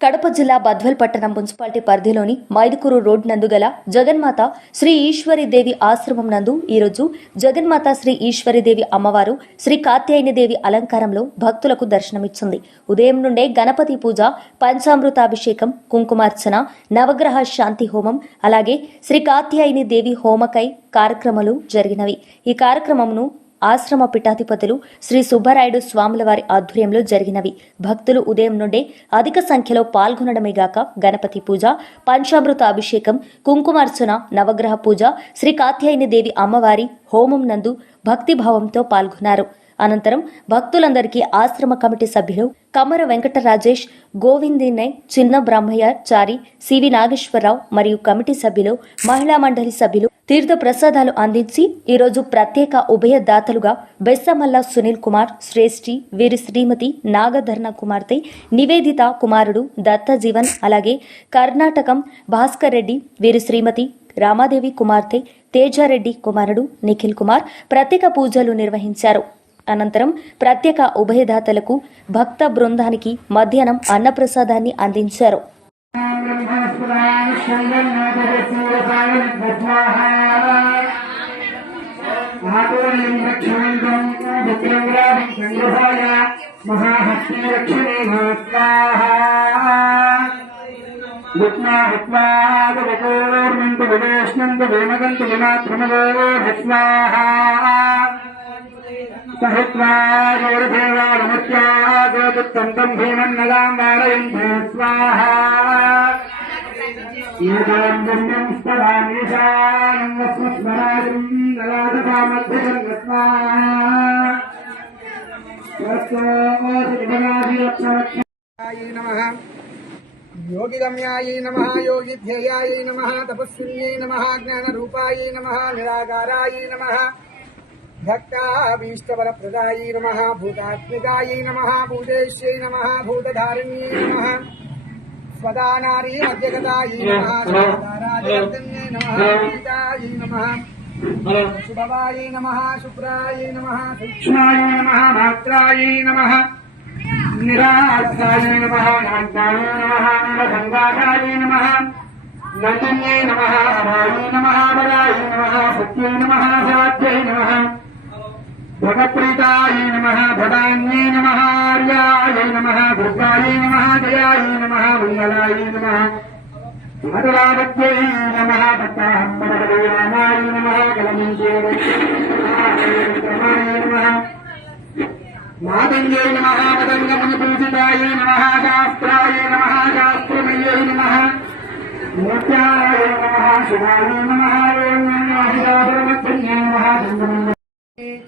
కడప జిల్లా బద్వల్ పట్టణం మున్సిపాలిటీ పరిధిలోని మైదుకూరు రోడ్ నందు గల జగన్మాత శ్రీ ఈశ్వరీదేవి ఆశ్రమం నందు ఈరోజు జగన్మాత శ్రీ ఈశ్వరీదేవి అమ్మవారు శ్రీ దేవి అలంకారంలో భక్తులకు దర్శనమిచ్చింది. ఉదయం నుండే గణపతి పూజ పంచామృతాభిషేకం కుంకుమార్చన నవగ్రహ శాంతి హోమం అలాగే శ్రీ కాత్యాయని దేవి హోమకై కార్యక్రమాలు జరిగినవి. ఈ కార్యక్రమమును ఆశ్రమ పీఠాధిపతులు శ్రీ సుబ్బరాయుడు స్వాముల వారి ఆధ్వర్యంలో జరిగినవి. భక్తులు ఉదయం నుండే అధిక సంఖ్యలో పాల్గొనడమే గాక గణపతి పూజ పంచామృత అభిషేకం కుంకుమార్చన నవగ్రహ పూజ శ్రీ కాత్యాయని దేవి అమ్మవారి హోమం నందు భక్తిభావంతో పాల్గొన్నారు. అనంతరం భక్తులందరికీ ఆశ్రమ కమిటీ సభ్యులు కమర వెంకట రాజేష్ గోవిందినై చిన్న బ్రహ్మయ్య చారి సివి నాగేశ్వరరావు మరియు కమిటీ సభ్యులు మహిళా మండలి సభ్యులు తీర్థ ప్రసాదాలు అందించి ఈరోజు ప్రత్యేక ఉభయ దాతలుగా బెస్సమల్ల సునీల్ కుమార్ శ్రేష్ఠి వీరి శ్రీమతి నాగధర్ణ కుమార్తె నివేదిత కుమారుడు దత్త జీవన్ అలాగే కర్ణాటకం భాస్కర్ రెడ్డి వీరి శ్రీమతి రామాదేవి కుమార్తె తేజారెడ్డి కుమారుడు నిఖిల్ కుమార్ ప్రత్యేక పూజలు నిర్వహించారు. అనంతరం ప్రత్యేక ఉభయదాతలకు భక్త బృందానికి మధ్యాహ్నం అన్నప్రసాదాన్ని అందించారు. విష్ణాహత్వాదూర్మంతు వివేష్ణంతు వేమగంతు విమాత్రమదో హస్వాహా సహస్రాగోరదేవారమత్యాగోతుత్తంతం భీమన్నదాం వారయంతో స్వాహా ఏకాంగమ్యం స్మరామీశానం వస్మస్మరాజం దళాదపామధ్యజం స్వాహా నమః योगिगम्यायै नमः योगिध्ययायै नमः तपस्विन्यै नमः ज्ञानरूपायै नमः निराकारायै नमः భక్తాభీష్టవర ప్రదాయీ నమ భూతాత్మికాయీ నమ భూతేశ్యై నమ భూతధారిణ్యై నమ. స్వదానారీ మధ్యగతాయీ నమారాజన్యై నమాయీ నమ శుభవాయీ నమ శుభ్రాయీ నమ సూక్ష్మాయ నమ మాత్రాయీ నమ. నిరార్థాయ నమ నాజ్ఞాయ నమ సంగాకాయ నమ. నజన్యై నమ అమాయీ నమ బలాయ నమ సత్యై నమ. भगप्रीताय नमः भदान्यै नमः आर्याय नमः दुर्गायै नमः जयाय नमः मङ्गलाय नमः मातरावत्यै नमः भक्ताहम्बरदेवानाय नमः कलमञ्चेय नमः मातङ्गे नमः पतङ्गमुनिपूजिताय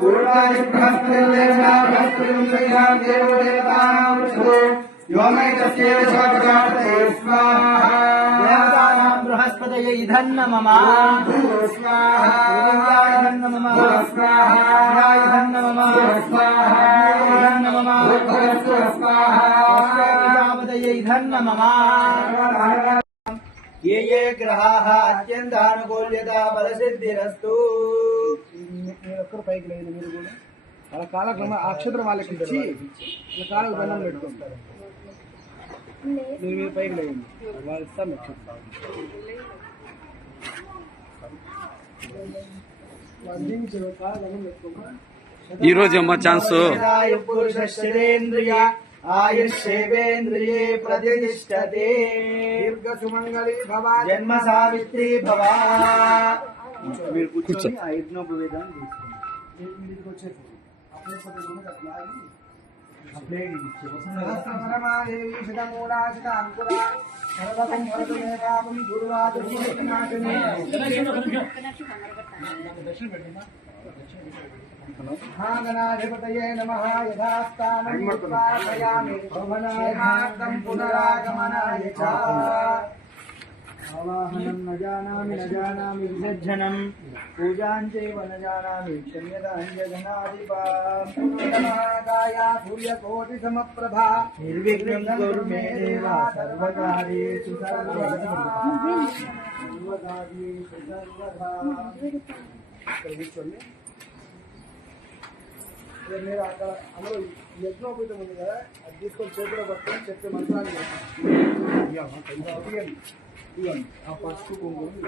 ഗുരുവായൂർ ഭ്രസ്തം ദേവതാ ഭ്രസ്തം ദേവതാനാം नैतस्य दिशो विदासी स्वाहा आवरणाभ्यायिदन् मम एकं त्रीणि पंचस्वरेणाचलित्वा पूर्वाणि बृहस्पतिर्देवता बृहस्पतिं देवो देवतानां पृच्छतो यो नैतस्य दिशो विदासी स्वाहा देवतानां बृहस्पतये इधन्न मम इधन्न मम इधन्न मम इधन्न मम प्रजापतये इधन्न मम ये ये ग्रहाः अत्यन्तानुकूल्यता बलसिद्धिरस्तु ఒక్కరు పైకి లేదు మీరు కూడా వాళ్ళ కాళ్ళకు ఆ అక్షత్రం వాళ్ళకి ఇచ్చి వాళ్ళ కాళ్ళకు దండం పెట్టుకుంటారు మీరు మీరు పైకి లేండి వాళ్ళు ఇస్తాను చెప్తాను ఈ రోజు అమ్మ ఛాన్స్? ఆయుష్యేవేంద్రియే ప్రతిష్టతే దీర్ఘ సుమంగళి భవ జన్మ సావిత్రి భవా మీరు కూర్చో ఆ యజ్ఞోప వేదాన్ని తీసుకోండి అప్లై సహస్రమరమాదేవి శతమూలాశిత అంకుర సర్వకం వరదుమేవాపం గురువాదుర్నాశనే మహాగణాధిపతయే నమః యథాస్థానం ఉత్పాదయామి భవనాయార్థం పునరాగమనాయ చ ఆవాహనం న జానామి న జానామి విసర్జనం పూజాం చైవ న జానామి క్షమ్యతాంజనాధిపా నమః సూర్యకోటి సమప్రభా నిర్విఘ్నం కురు మే దేవ సర్వకార్యేషు సర్వదా సర్వకార్యేషు సర్వదా ఇక్కడ కూర్చోండి ఇక మీరు అక్కడ అందులో యజ్ఞోపీతం ఉంది కదా అది తీసుకొని చేతిలో పట్టుకొని చెప్పే 이건 아빠 수공공이